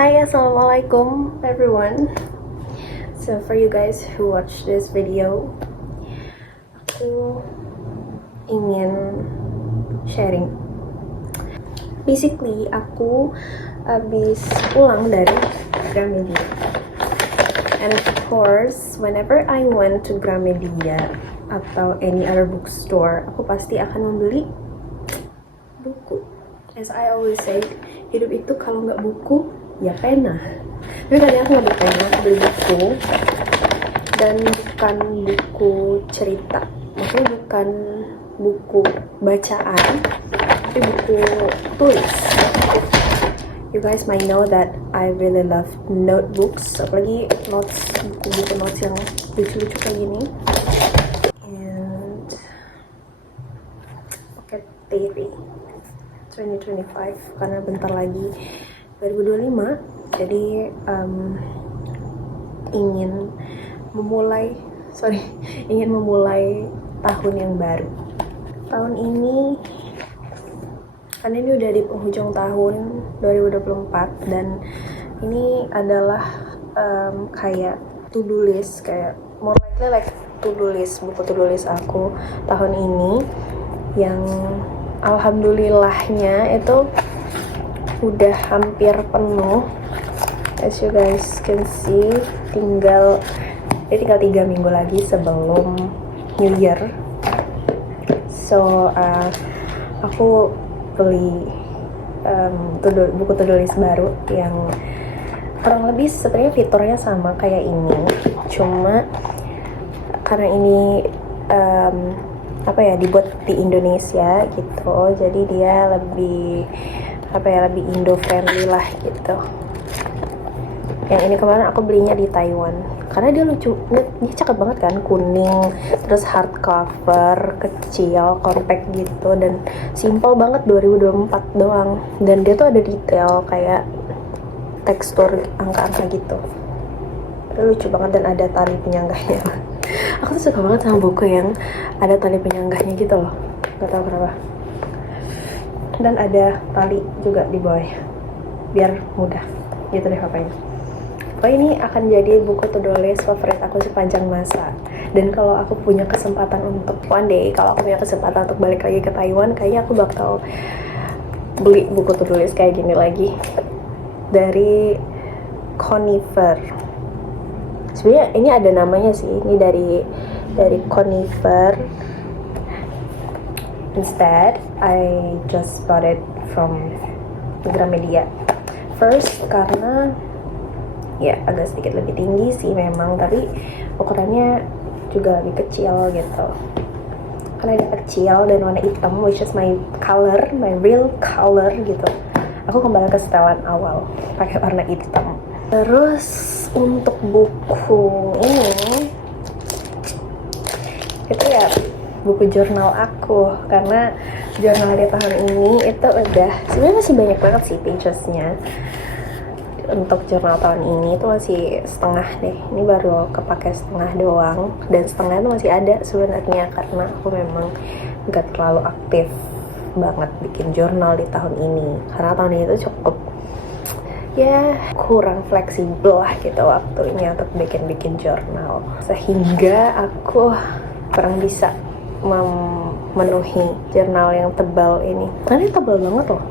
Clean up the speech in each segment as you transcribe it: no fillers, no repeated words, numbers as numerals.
Hi, assalamualaikum everyone. So for you guys who watch this video, aku ingin sharing. Basically, aku habis pulang dari Gramedia. And of course, whenever I went to Gramedia atau any other bookstore, aku pasti akan membeli buku. As I always say, hidup itu kalau nggak buku, ya pena. Tapi kali aku nggak beli pena, aku beli buku. Dan bukan buku cerita, maksudnya bukan buku bacaan, tapi buku tulis. You guys might know that I really love notebooks, apalagi notes, buku-buku notes yang lucu-lucu kayak gini. And Pocket Diary 2025, karena bentar lagi 2025, jadi ingin memulai tahun yang baru. Tahun ini, karena ini udah di penghujung tahun 2024, dan ini adalah kayak to-do list, kayak more likely like to-do list, buku to-do list aku tahun ini, yang alhamdulillahnya itu udah hampir penuh. As you guys can see, tinggal 3 minggu lagi sebelum New Year. So aku beli buku to-do list baru yang kurang lebih sebenarnya fiturnya sama kayak ini, cuma karena ini dibuat di Indonesia gitu, jadi dia lebih lebih Indo friendly lah gitu. Yang ini kemarin aku belinya di Taiwan karena dia lucu, dia cakep banget kan, kuning, terus hardcover, kecil, compact gitu, dan simple banget, 2024 doang, dan dia tuh ada detail kayak tekstur angka-angka gitu. Dia lucu banget dan ada tali penyanggahnya. Aku tuh suka banget sama buku yang ada tali penyanggahnya gitu loh, gak tahu kenapa. Dan ada tali juga di bawahnya biar mudah gitu deh pokoknya. Ini akan jadi buku to-do list favorit aku sepanjang masa. Dan kalau aku punya kesempatan untuk one day, kalau aku punya kesempatan untuk balik lagi ke Taiwan, kayaknya aku bakal beli buku to-do list kayak gini lagi dari Conifer. Sebenarnya ini ada namanya sih, ini dari Conifer. Instead, I just bought it from Gramedia. First, karena ya agak sedikit lebih tinggi sih memang, tapi ukurannya juga lebih kecil gitu. Karena dia kecil dan warna hitam, which is my color, my real color gitu. Aku kembali ke setelan awal, pakai warna hitam. Terus untuk buku ini, itu ya buku jurnal aku, karena jurnal di tahun ini itu udah sebenarnya masih banyak banget sih pagesnya. Untuk jurnal tahun ini itu masih setengah deh, ini baru kepake setengah doang, dan setengah itu masih ada sebenarnya karena aku memang gak terlalu aktif banget bikin jurnal di tahun ini, karena tahun ini tuh cukup ya kurang fleksibel lah gitu waktunya untuk bikin jurnal, sehingga aku kurang bisa memenuhi jurnal yang tebal ini. Karena ini tebal banget loh,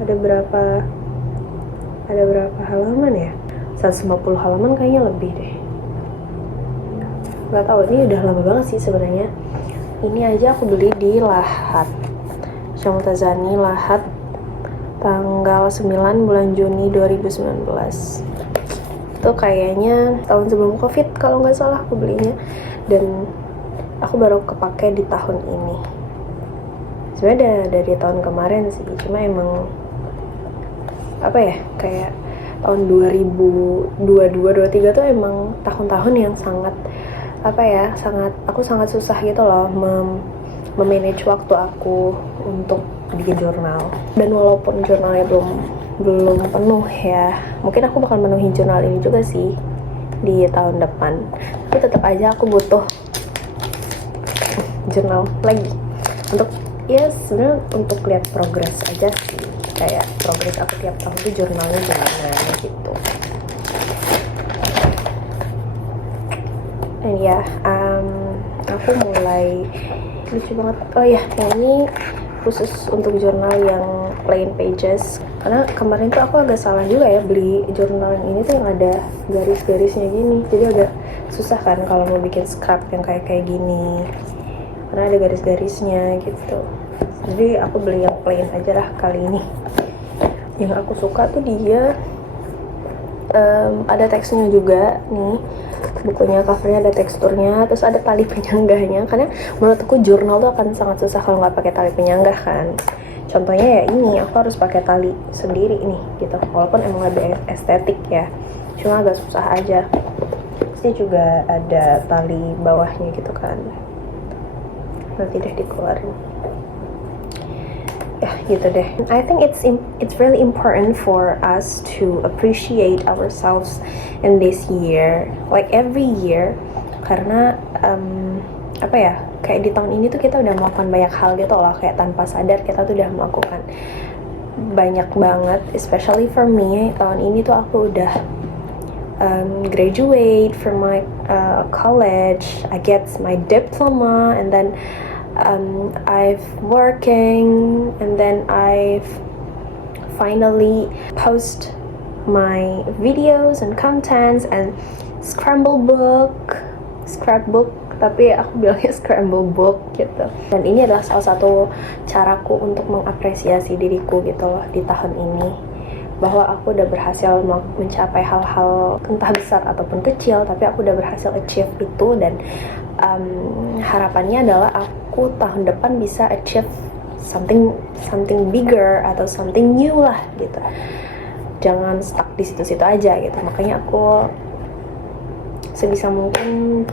ada berapa halaman ya, 150 halaman kayaknya lebih deh, gak tahu, ini udah lama banget sih sebenarnya. Ini aja aku beli di Lahat, Syamutazani Lahat, tanggal 9 bulan Juni 2019. Itu kayaknya tahun sebelum Covid kalau nggak salah aku belinya, dan aku baru kepake di tahun ini. Sebenarnya dari tahun kemarin sih, cuma emang kayak tahun 2022-2023 tuh emang tahun-tahun yang sangat aku sangat susah gitu loh memanage waktu aku untuk bikin jurnal. Dan walaupun jurnalnya belum penuh ya, mungkin aku bakal menuhin jurnal ini juga sih di tahun depan, tapi tetap aja aku butuh jurnal lagi untuk sebenarnya untuk lihat progres aja sih, kayak progres aku tiap tahun tuh jurnalnya gimana gitu. ya, aku mulai lucu banget. Oh ya, yang ini khusus untuk jurnal yang plain pages, karena kemarin tuh aku agak salah juga ya beli jurnal yang ini tuh yang ada garis-garisnya gini, jadi agak susah kan kalau mau bikin scrap yang kayak gini karena ada garis-garisnya gitu. Jadi aku beli yang plain aja lah kali ini. Yang aku suka tuh dia ada teksturnya juga nih, bukunya, covernya ada teksturnya, terus ada tali penyanggahnya, karena menurutku jurnal tuh akan sangat susah kalau nggak pakai tali penyanggah kan. Contohnya ya ini, aku harus pakai tali sendiri nih gitu, walaupun emang lebih estetik ya, cuma agak susah aja. Ini juga ada tali bawahnya gitu kan, nanti deh dikeluarin ya gitu deh. I think it's really important for us to appreciate ourselves in this year, like every year, karena apa ya, kayak di tahun ini tuh kita udah melakukan banyak hal gitu loh, kayak tanpa sadar kita tuh udah melakukan banyak banget. Especially for me, tahun ini tuh aku udah graduate from my college, I get my diploma, and then I've working, and then I've finally post my videos and contents and scrapbook, tapi aku bilangnya scramble book gitu. Dan ini adalah salah satu caraku untuk mengapresiasi diriku gitu loh di tahun ini, bahwa aku udah berhasil mencapai hal-hal entah besar ataupun kecil, tapi aku udah berhasil achieve itu. Dan harapannya adalah aku tahun depan bisa achieve something bigger atau something new lah gitu, jangan stuck di situ-situ aja gitu. Makanya aku sebisa mungkin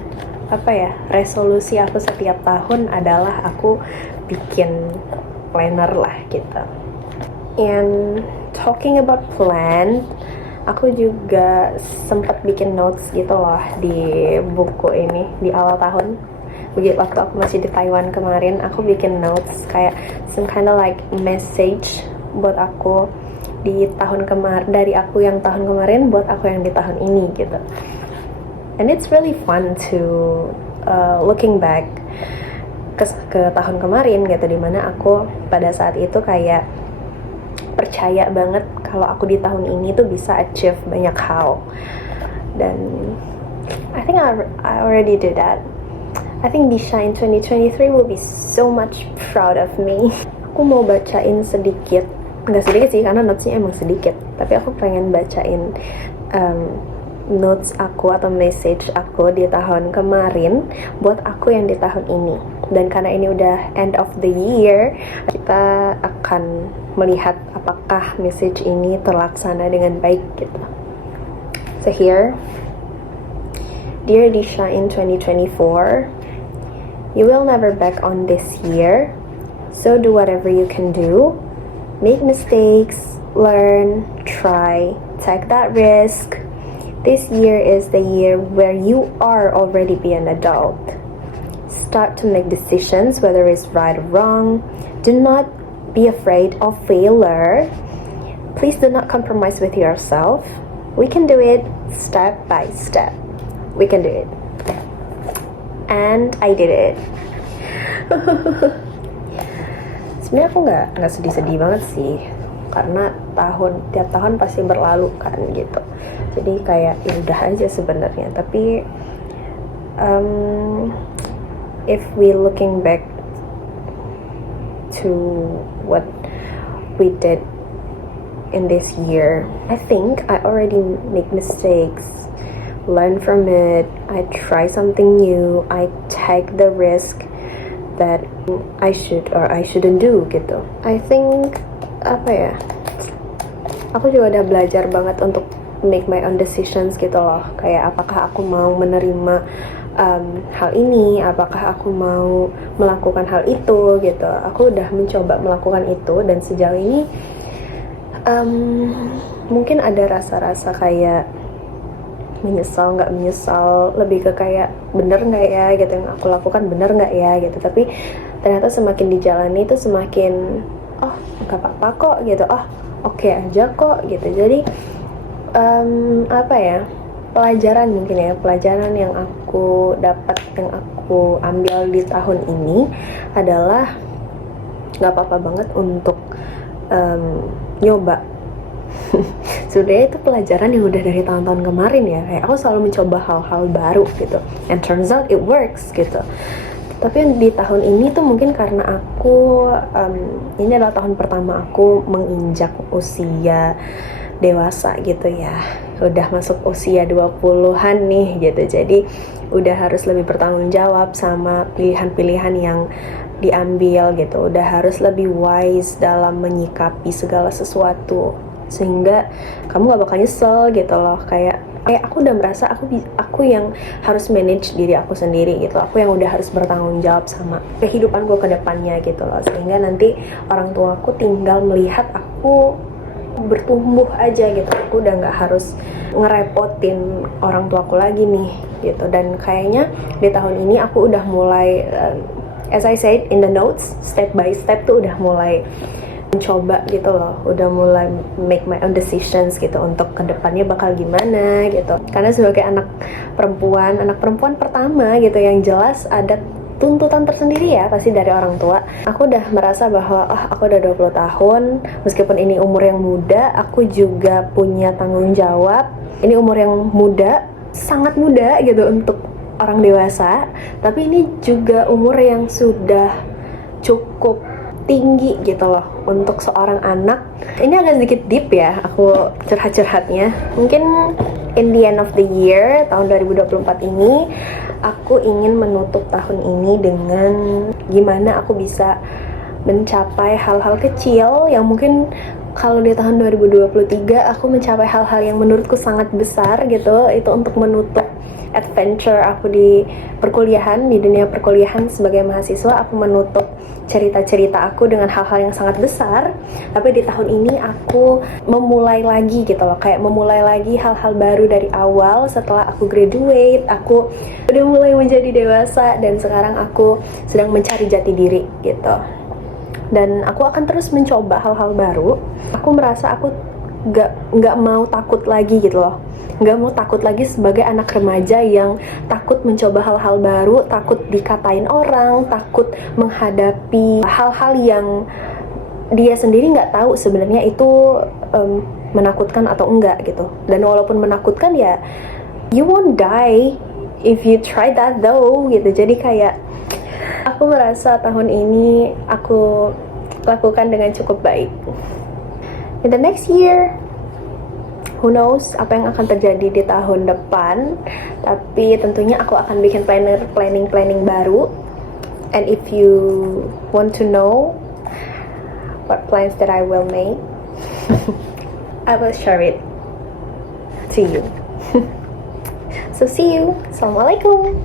resolusi aku setiap tahun adalah aku bikin planner lah gitu. And talking about plan, aku juga sempat bikin notes gitu loh di buku ini di awal tahun. Begitu waktu aku masih di Taiwan kemarin, aku bikin notes kayak some kind of like message buat aku di tahun kemarin, dari aku yang tahun kemarin buat aku yang di tahun ini gitu. And it's really fun to looking back ke tahun kemarin gitu, dimana aku pada saat itu kayak percaya banget kalau aku di tahun ini tuh bisa achieve banyak hal. Dan I think I already did that. I think Disha in 2023 will be so much proud of me. Aku mau bacain sedikit, nggak sedikit sih karena notesnya emang sedikit, tapi aku pengen bacain notes aku atau message aku di tahun kemarin buat aku yang di tahun ini. Dan karena ini udah end of the year, kita akan melihat apakah message ini terlaksana dengan baik gitu. So here, dear Disha in 2024, you will never back on this year, so do whatever you can do. Make mistakes, learn, try, take that risk. This year is the year where you are already be an adult. Start to make decisions, whether it's right or wrong. Do not be afraid of failure. Please do not compromise with yourself. We can do it step by step. We can do it. And I did it. Sebenarnya aku nggak sedih-sedih banget sih, karena tiap tahun pasti berlalu kan gitu. Jadi kayak ya udah aja sebenarnya. Tapi if we looking back to what we did in this year, I think I already make mistakes, learn from it, I try something new, I take the risk that I should or I shouldn't do gitu. I think aku juga udah belajar banget untuk make my own decisions gitu loh. Kayak apakah aku mau menerima hal ini, apakah aku mau melakukan hal itu gitu. Aku udah mencoba melakukan itu, dan sejauh ini mungkin ada rasa-rasa kayak menyesal, nggak menyesal, lebih ke kayak bener nggak ya gitu, yang aku lakukan bener nggak ya gitu. Tapi ternyata semakin dijalani itu semakin nggak apa-apa kok gitu, oke aja kok gitu. Jadi pelajaran mungkin ya, pelajaran yang aku dapat, yang aku ambil di tahun ini adalah nggak apa-apa banget untuk nyoba. Sebenarnya itu pelajaran yang udah dari tahun-tahun kemarin ya, kayak aku selalu mencoba hal-hal baru gitu, and turns out it works gitu. Tapi di tahun ini tuh mungkin karena aku ini adalah tahun pertama aku menginjak usia dewasa gitu ya, udah masuk usia 20-an nih gitu, jadi udah harus lebih bertanggung jawab sama pilihan-pilihan yang diambil gitu, udah harus lebih wise dalam menyikapi segala sesuatu, sehingga kamu gak bakal nyesel gitu loh, kayak aku udah merasa aku yang harus manage diri aku sendiri gitu, aku yang udah harus bertanggung jawab sama kehidupan gue ke depannya gitu loh, sehingga nanti orang tuaku tinggal melihat aku bertumbuh aja gitu, aku udah nggak harus ngerepotin orang tuaku lagi nih gitu. Dan kayaknya di tahun ini aku udah mulai as I said in the notes, step by step tuh udah mulai mencoba gitu loh, udah mulai make my own decisions gitu untuk kedepannya bakal gimana gitu. Karena sebagai anak perempuan pertama gitu, yang jelas ada tuntutan tersendiri ya pasti dari orang tua. Aku udah merasa bahwa aku udah 20 tahun, meskipun ini umur yang muda, aku juga punya tanggung jawab. Ini umur yang muda, sangat muda gitu untuk orang dewasa, tapi ini juga umur yang sudah cukup tinggi gitu loh untuk seorang anak. Ini agak sedikit deep ya aku curhat-curhatnya. Mungkin in the end of the year, tahun 2024 ini aku ingin menutup tahun ini dengan gimana aku bisa mencapai hal-hal kecil yang mungkin kalau di tahun 2023 aku mencapai hal-hal yang menurutku sangat besar gitu, itu untuk menutup adventure aku di perkuliahan, di dunia perkuliahan sebagai mahasiswa. Aku menutup cerita-cerita aku dengan hal-hal yang sangat besar, tapi di tahun ini aku memulai lagi gitu loh, kayak memulai lagi hal-hal baru dari awal. Setelah aku graduate, aku udah mulai menjadi dewasa, dan sekarang aku sedang mencari jati diri gitu. Dan aku akan terus mencoba hal-hal baru. Aku merasa aku nggak mau takut lagi gitu loh, nggak mau takut lagi sebagai anak remaja yang takut mencoba hal-hal baru, takut dikatain orang, takut menghadapi hal-hal yang dia sendiri nggak tahu sebenarnya itu menakutkan atau enggak gitu. Dan walaupun menakutkan ya, you won't die if you try that though gitu. Jadi kayak aku merasa tahun ini aku lakukan dengan cukup baik. In the next year, who knows apa yang akan terjadi di tahun depan, tapi tentunya aku akan bikin planning baru. And if you want to know what plans that I will make, I will share it to you. So see you. Assalamualaikum.